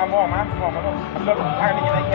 ามองมาเลือกทางนี้ไหนแก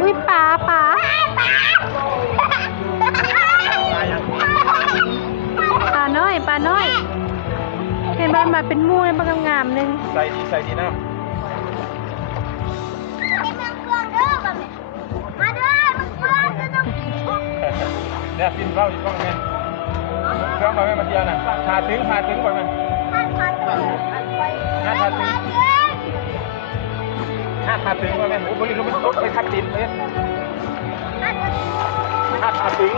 อุ้ยป๋าปลาน้อยเห็นบ้านมาเป็นมู่เลยบ้านงามๆนึงใส่ดีนะเนี่ยกินเหล้าอีกบ้างไหมเครื่องมาไม่มาเที่ยวนะพาถึงไปไหมพาถึงไปไหมโอ้โหนี่เขาไม่ต้องไปทับติดเลยพาถึง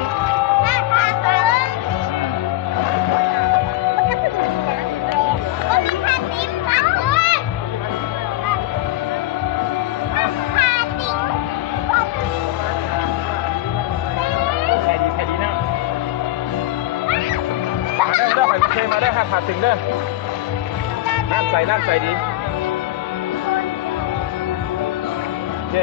แค่ดีนะมาได้พาถึงเด้อน้ำใสดีโอเค